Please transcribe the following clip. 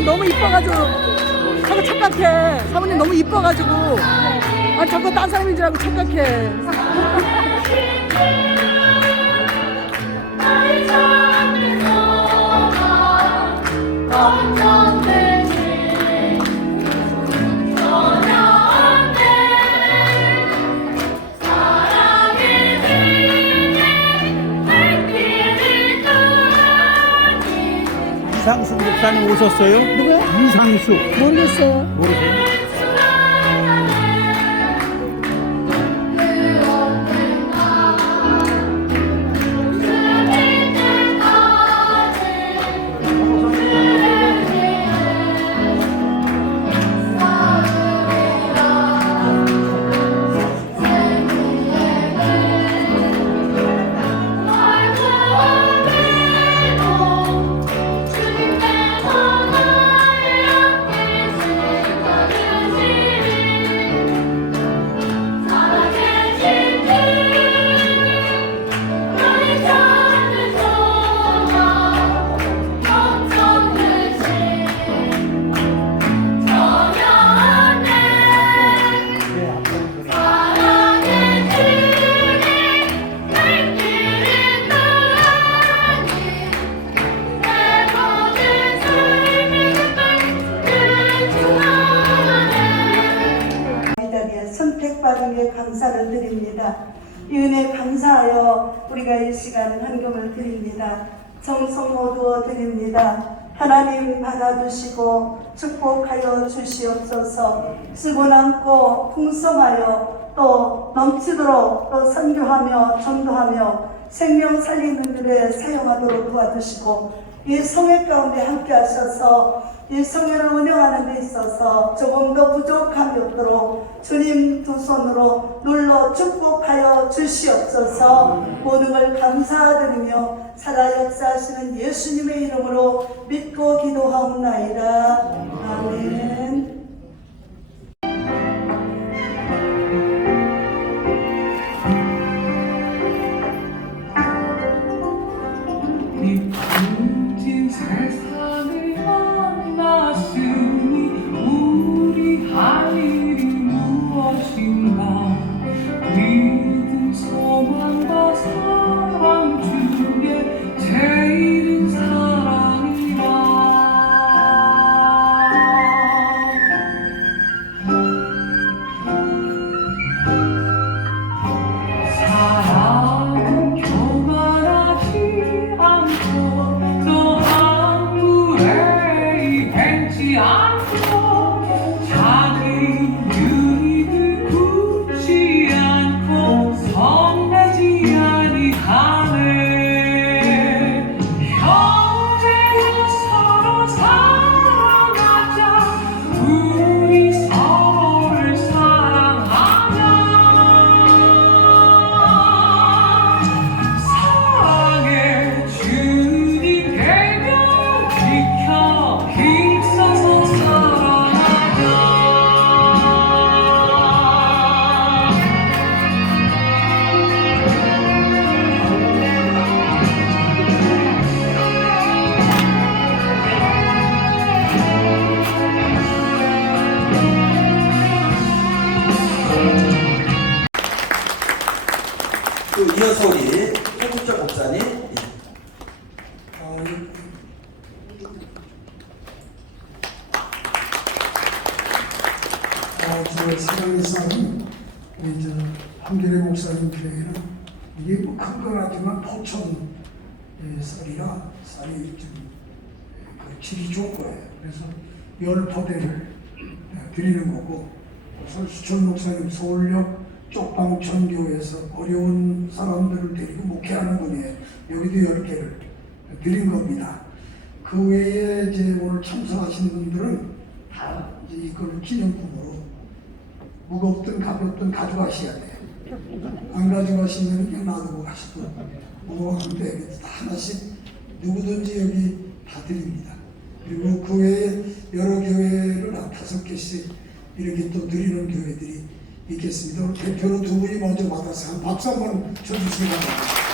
사모님이 너무 이뻐가지고. 자꾸 착각해. 사모님 너무 이뻐가지고. 아, 자꾸 딴 사람인 줄 알고 착각해. 목사님 오셨어요? 누구야? 이상숙 모르겠어요. 모르세요? 이 은혜 감사하여 우리가 이 시간 헌금을 드립니다. 정성 모두어 드립니다. 하나님 받아주시고 축복하여 주시옵소서 쓰고 남고 풍성하여 또 넘치도록 또 선교하며 전도하며 생명 살리는 일에 사용하도록 도와주시고 이 성회 가운데 함께 하셔서 이 성회를 운영하는 데 있어서 조금 더 부족함이 없도록 주님 두 손으로 눌러 축복하여 주시옵소서 모든 걸 감사드리며 살아 역사하시는 예수님의 이름으로 믿고 기도하옵나이다. 아멘. 이 또 이어서 우리 홍국정 목사님 교회는 이게 뭐큰 건 아니지만 포천 예, 쌀이라 쌀이 좀 그 질이 좋은 거예요. 그래서 열 포대를 예, 드리는 거고 그래서 수천 목사님 서울역 쪽방천교에서 어려운 사람들을 데리고 목회하는 분이에요. 여기도 열 개를 드린 겁니다. 그 외에 이제 오늘 참석하신 분들은 다 이제 이걸 기념품으로 무겁든 가볍든 가져가셔야 돼요. 안 가져가시면 그냥 놔두고 가시고 뭐 하는데 다 하나씩 누구든지 여기 다 드립니다. 그리고 그 외에 여러 교회를 한 다섯 개씩 이렇게 또 드리는 교회들이 있겠습니다. 대표로 두 분이 먼저 받아서 한 박수 한번 쳐주시기 바랍니다.